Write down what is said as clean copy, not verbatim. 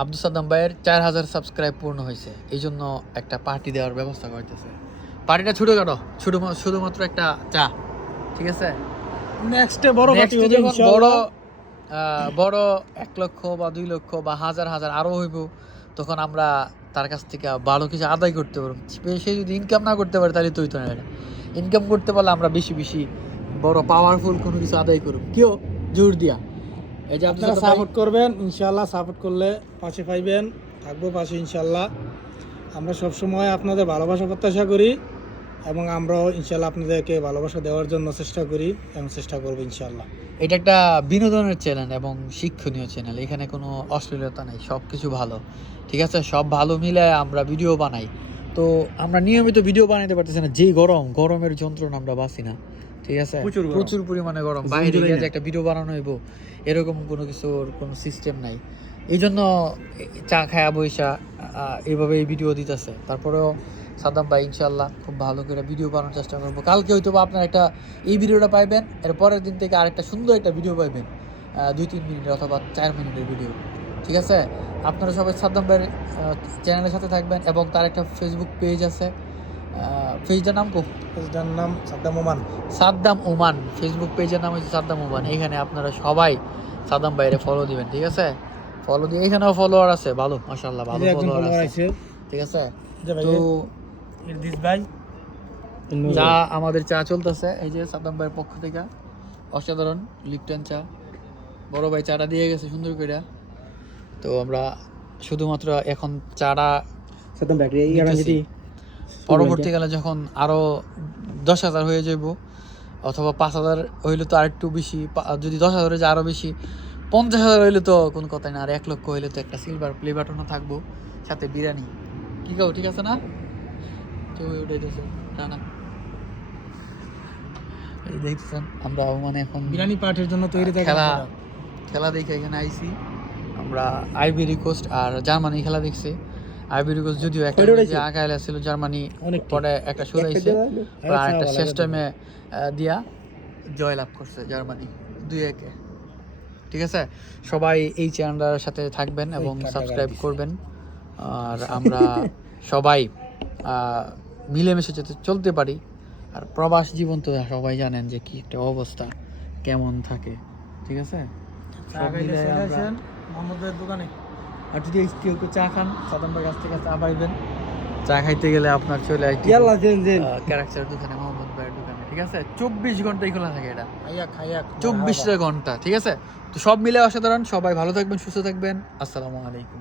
আব্দুল সাদ্দাম ভাইয়ের 4000 সাবস্ক্রাইব পূর্ণ হয়েছে, এই জন্য একটা পার্টি দেওয়ার ব্যবস্থা করতেছে। পার্টিটা ছোটখাটো, শুধুমাত্র একটা চা, ঠিক আছে? নেক্সটে বড় পার্টি হবে যখন ইনশাআল্লাহ। বড় 1 লক্ষ বা 2 লক্ষ বা হাজার আরও হইব, তখন আমরা তার কাছ থেকে ভালো কিছু আদায় করতে পারবো। সে যদি ইনকাম না করতে পারে তাহলে তো হইতো না। এটা ইনকাম করতে পারলে আমরা বেশি বড় পাওয়ারফুল কোনো কিছু আদায় করব, কেউ জোর দিয়া। এই যে আপনারা সাপোর্ট করবেন ইনশাআল্লাহ, সাপোর্ট করলে পাশে পাইবেন, থাকবো পাশে ইনশাআল্লাহ। আমরা সবসময় আপনাদের ভালোবাসা প্রত্যাশা করি এবং আমরাও ইনশাআল্লাহ আপনাদেরকে ভালোবাসা দেওয়ার জন্য চেষ্টা করি এবং চেষ্টা করবো ইনশাআল্লাহ। এটা একটা বিনোদনের চ্যানেল এবং শিক্ষণীয় চ্যানেল, এখানে কোনো অশ্লীলতা নাই, সব কিছু ভালো, ঠিক আছে? সব ভালো মিলে আমরা ভিডিও বানাই। তো আমরা নিয়মিত ভিডিও বানাইতে পারতেছি না, যেই গরমের যন্ত্রণা আমরা বাঁচি না, ঠিক আছে? প্রচুর পরিমাণে গরম, বাইরে গিয়ে যে একটা ভিডিও বানানো হইব এরকম কোনো কিছুর কোনো সিস্টেম নাই। এই জন্য চা খায়া বৈশা এইভাবে এই ভিডিও দিতেছে। তারপরেও সাদ্দাম ভাই ইনশাল্লাহ খুব ভালো করে ভিডিও বানানোর চেষ্টা করবো। কালকে হয়তো বা আপনার একটা এই ভিডিওটা পাইবেন, এর পরের দিন থেকে আরেকটা সুন্দর একটা ভিডিও পাইবেন, 2-3 মিনিটের অথবা 4 মিনিটের ভিডিও, ঠিক আছে? আপনারা সবাই সাদ্দাম ভাইয়ের চ্যানেলের সাথে থাকবেন এবং তার একটা ফেসবুক পেজ আছে, পেজটার নাম পেজটার নাম সাদ্দাম ওমান। ফেসবুক পেজের নাম হচ্ছে সাদ্দাম ওমান। এইখানে আপনারা সবাই সাদ্দাম ভাইয়ের ফলো দিবেন, ঠিক আছে? ফলো দিয়ে এখানেও ফলোয়ার আছে ভালো, মাশাআল্লাহ ভালো ফলোয়ার আছে, ঠিক আছে? তো ভাই চা আমাদের চা চলতেছে, এই যে সাদ্দাম ভাইয়ের পক্ষ থেকে অসাধারণ লিপটন চা, বড় ভাই চাটা দিয়ে গেছে সুন্দর করে। তো আমরা শুধুমাত্র এখন চাটা সাদ্দাম ভাই পরবর্তীকালে যখন আরো 10,000 হয়ে যাব অথবা 5,000 হইলে তো আরেকটু বেশি, যদি 10,000 হয়ে যায় আরো বেশি, 50,000 হইলে তো কোনো কথাই না, আর 1 লক্ষ হইলে তো একটা সিলভার প্লে বাটনও থাকবো, সাথে বিরিয়ানি। কি কাও, ঠিক আছে না? কেউ উঠাইতেছে টানা, এই দেখছেন আমরা মানে এখন বিরিয়ানি পার্টির জন্য তৈরি খেলা দেখে এখানে আইছি আমরা। আইভরি কোস্ট আর জার্মানি খেলা দেখছি। আইভরি কোস্ট যদিও একটা আগাইলা ছিল, জার্মানি পরে একটা সরাইছে, আর একটা শেষ টাইমে দিয়া জয়লাভ করছে জার্মানি 2-1। ঠিক আছে, সবাই এই চ্যানেলটার সাথে থাকবেন এবং সাবস্ক্রাইব করবেন, আর আমরা সবাই মিলেমিশে যাতে চলতে পারি। আর প্রবাস জীবন তো সবাই জানেন যে কি একটা অবস্থা, কেমন থাকে, ঠিক আছে? দোকানে আর যদি কেউ চা খান, সাদ্দাম ভাইয়ের কাছ থেকে চা পাইবেন। চা খাইতে গেলে আপনার চলে আসবে ক্যারেক্টার দোকানে, মোহাম্মদ ভাইয়ের দোকানে, ঠিক আছে? 24 ঘন্টাই খোলা থাকে এটা, 24 ঘন্টা, ঠিক আছে? তো সব মিলে অসাধারণ। সবাই ভালো থাকবেন, সুস্থ থাকবেন। আসসালামু আলাইকুম।